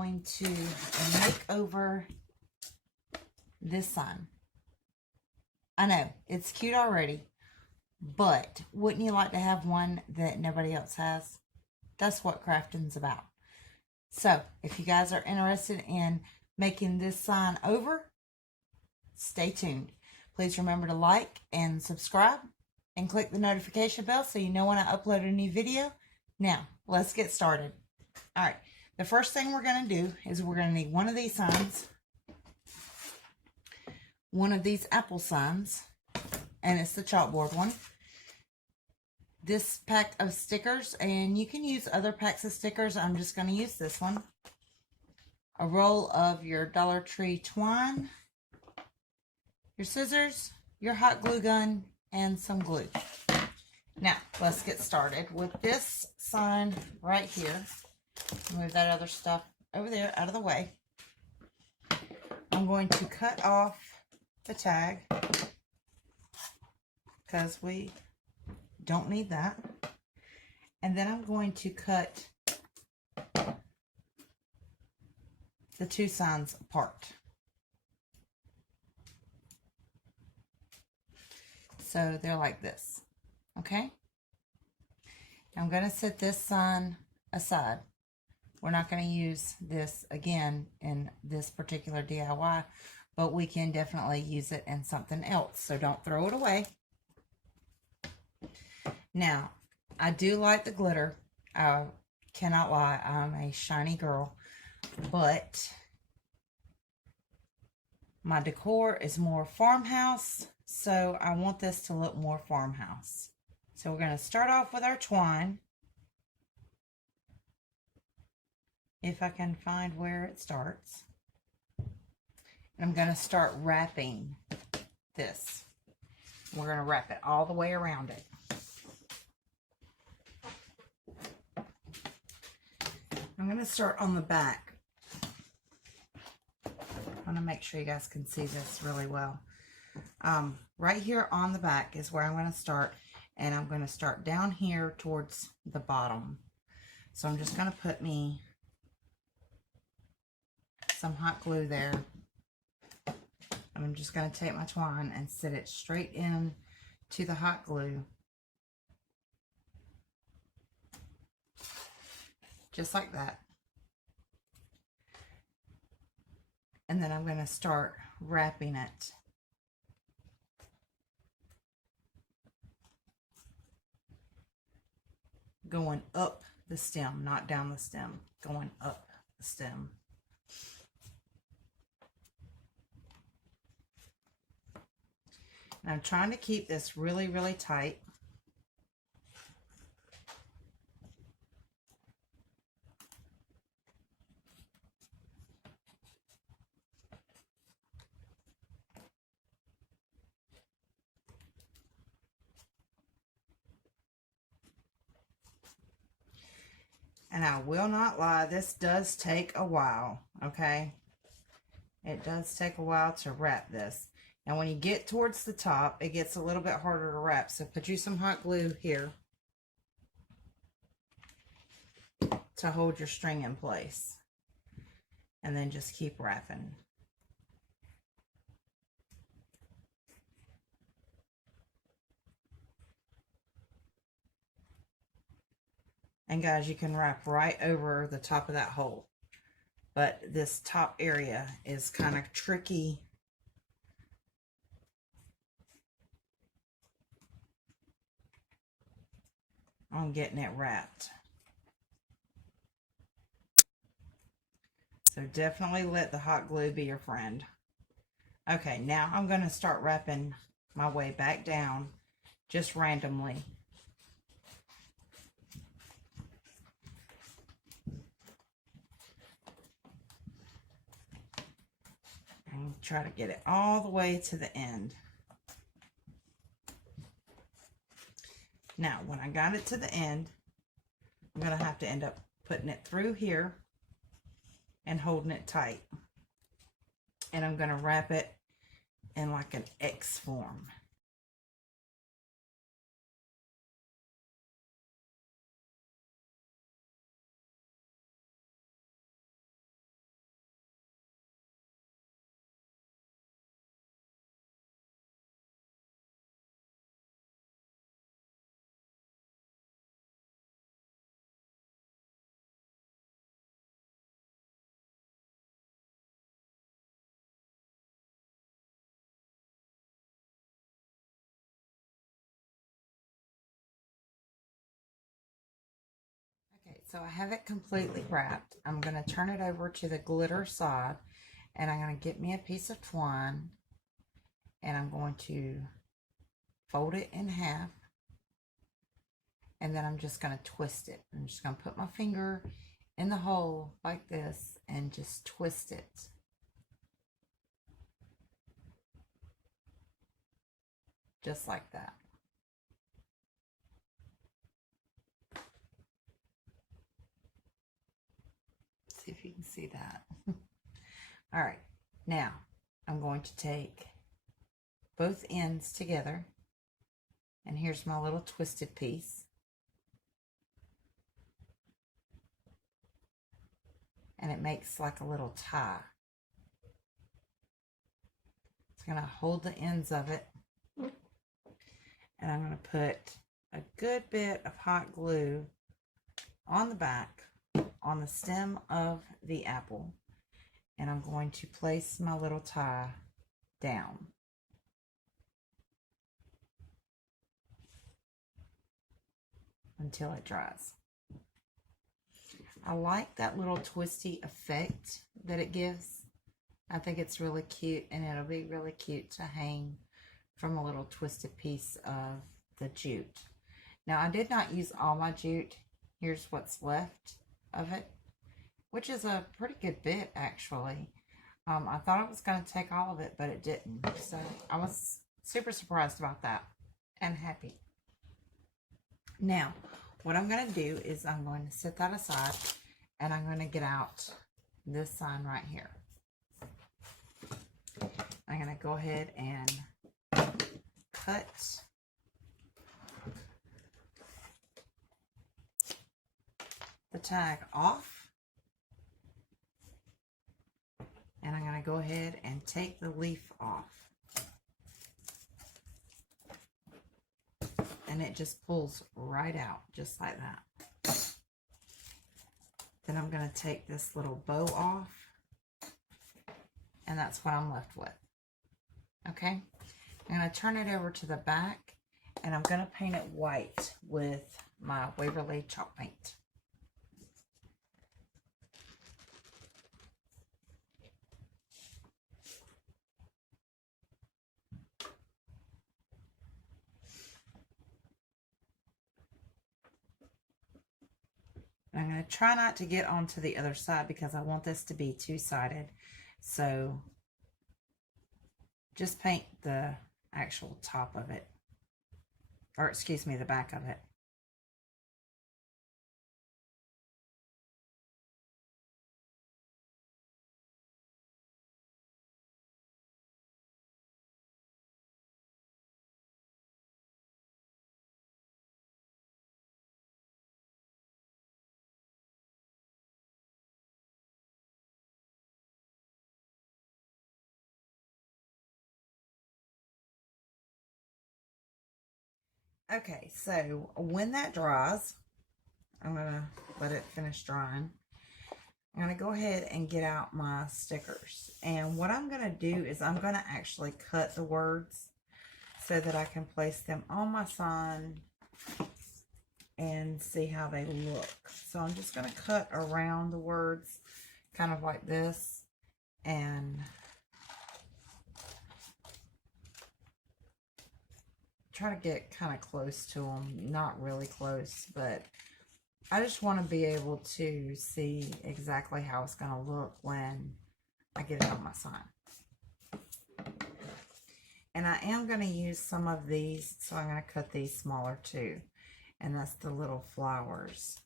going to make over this sign. I know, it's cute already, but wouldn't you like to have one that nobody else has? That's what crafting's about. So, if you guys are interested in making this sign over, stay tuned. Please remember to like and subscribe and click the notification bell so you know when I upload a new video. Now, let's get started. All right, the first thing we're going to do is we're going to need one of these signs, one of these apple signs, and it's the chalkboard one. This pack of stickers, and you can use other packs of stickers. I'm just going to use this one. A roll of your Dollar Tree twine, your scissors, your hot glue gun, and some glue. Now, let's get started with this sign right here. Move that other stuff over there out of the way. I'm going to cut off the tag because we don't need that. And then I'm going to cut the two signs apart. So they're like this, okay? I'm going to set this sign aside. We're not going to use this again in this particular DIY, but we can definitely use it in something else, so don't throw it away. Now, I do like the glitter. I cannot lie, I'm a shiny girl, but my decor is more farmhouse, so I want this to look more farmhouse. So we're going to start off with our twine. If I can find where it starts. And I'm going to start wrapping this. We're going to wrap it all the way around it. I'm going to start on the back. I want to make sure you guys can see this really well. Right here on the back is where I'm going to start. And I'm going to start down here towards the bottom. So I'm just going to put me some hot glue there. I'm just going to take my twine and set it straight in to the hot glue. Just like that. And then I'm going to start wrapping it. Going up the stem, not down the stem. Going up the stem. And I'm trying to keep this really, really tight. And I will not lie, this does take a while, okay? It does take a while to wrap this. And when you get towards the top, it gets a little bit harder to wrap. So put you some hot glue here to hold your string in place. And then just keep wrapping. And guys, you can wrap right over the top of that hole. But this top area is kind of tricky on getting it wrapped. So definitely let the hot glue be your friend. Okay, now I'm going to start wrapping my way back down just randomly. And try to get it all the way to the end. Now, when I got it to the end, I'm going to have to end up putting it through here and holding it tight. And I'm going to wrap it in like an X form. So I have it completely wrapped. I'm going to turn it over to the glitter side, and I'm going to get me a piece of twine, and I'm going to fold it in half, and then I'm just going to twist it. I'm just going to put my finger in the hole like this and just twist it. Just like that. See if you can see that. All right, now I'm going to take both ends together, and here's my little twisted piece. And it makes like a little tie. It's going to hold the ends of it, and I'm going to put a good bit of hot glue on the back, on the stem of the apple, and I'm going to place my little tie down. Until it dries. I like that little twisty effect that it gives. I think it's really cute, and it'll be really cute to hang from a little twisted piece of the jute. Now, I did not use all my jute. Here's what's left of it, which is a pretty good bit, actually. I thought it was going to take all of it, but it didn't. So I was super surprised about that and happy. Now, what I'm going to do is I'm going to set that aside, and I'm going to get out this sign right here. I'm going to go ahead and cut the tag off, and I'm going to go ahead and take the leaf off. And it just pulls right out, just like that. Then I'm going to take this little bow off, and that's what I'm left with. Okay? I'm going to turn it over to the back, and I'm going to paint it white with my Waverly chalk paint. I'm going to try not to get onto the other side because I want this to be two-sided. So just paint the actual top of it, or excuse me, the back of it. Okay, so when that dries, I'm going to let it finish drying. I'm going to go ahead and get out my stickers. And what I'm going to do is I'm going to actually cut the words so that I can place them on my sign and see how they look. So I'm just going to cut around the words kind of like this, and try to get kind of close to them. Not really close, but I just want to be able to see exactly how it's going to look when I get it on my sign. And I am going to use some of these, so I'm going to cut these smaller too. And that's the little flowers.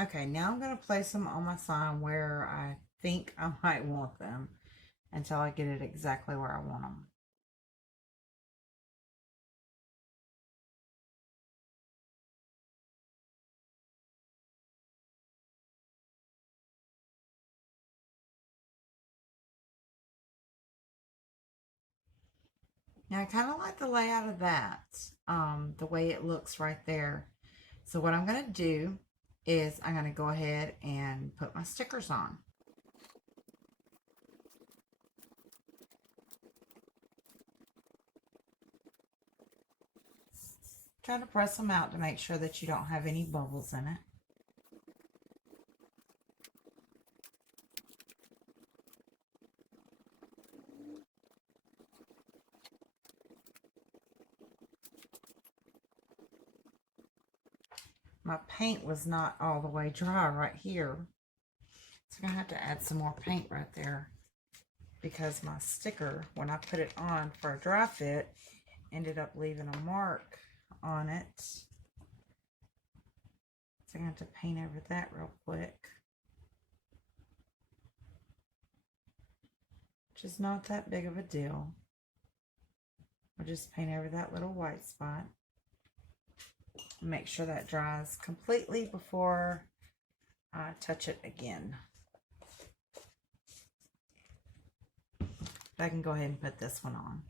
Okay, now I'm going to place them on my sign where I think I might want them until I get it exactly where I want them. Now, I kind of like the layout of that, the way it looks right there. So what I'm going to do is I'm going to go ahead and put my stickers on. Try to press them out to make sure that you don't have any bubbles in it. My paint was not all the way dry right here. So I'm going to have to add some more paint right there, because my sticker, when I put it on for a dry fit, ended up leaving a mark on it. So I'm going to have to paint over that real quick. Which is not that big of a deal. I'll just paint over that little white spot. Make sure that dries completely before I touch it again. I can go ahead and put this one on.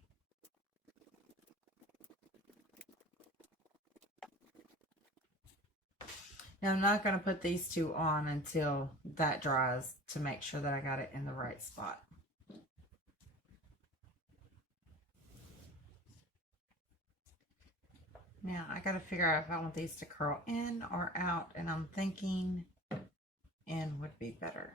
Now I'm not going to put these two on until that dries to make sure that I got it in the right spot. Now I got to figure out if I want these to curl in or out, and I'm thinking in would be better.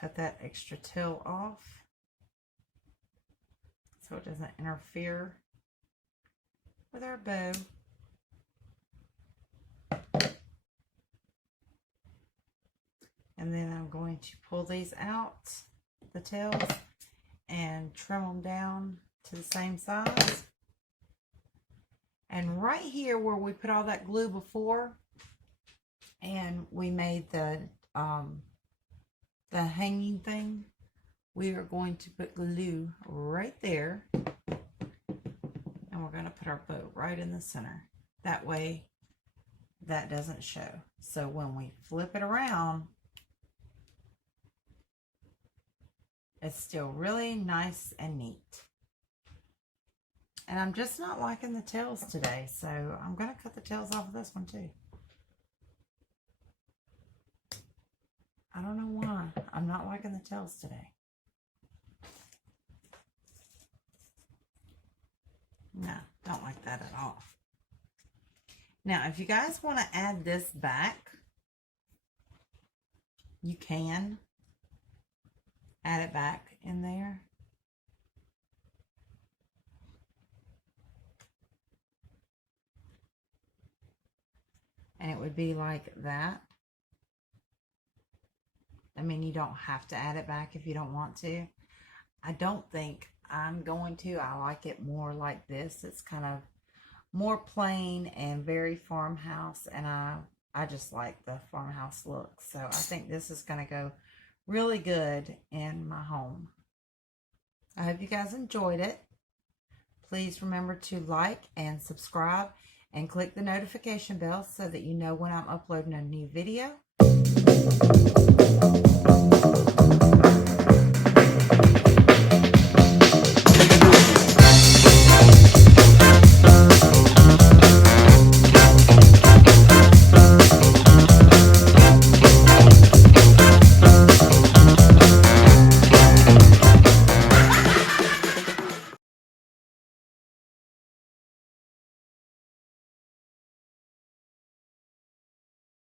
Cut that extra tail off so it doesn't interfere with our bow. And then I'm going to pull these out, the tails, and trim them down to the same size. And right here where we put all that glue before, and we made the hanging thing, we are going to put glue right there, and we're going to put our bow right in the center. That way that doesn't show. So when we flip it around, it's still really nice and neat. And I'm just not liking the tails today, so I'm going to cut the tails off of this one too. I don't know why. I'm not liking the tails today. No, don't like that at all. Now, if you guys want to add this back, you can add it back in there. And it would be like that. I mean, you don't have to add it back if you don't want to. I don't think I'm going to. I like it more like this. It's kind of more plain and very farmhouse, and I just like the farmhouse look. So I think this is going to go really good in my home. I hope you guys enjoyed it. Please remember to like and subscribe, and click the notification bell so that you know when I'm uploading a new video.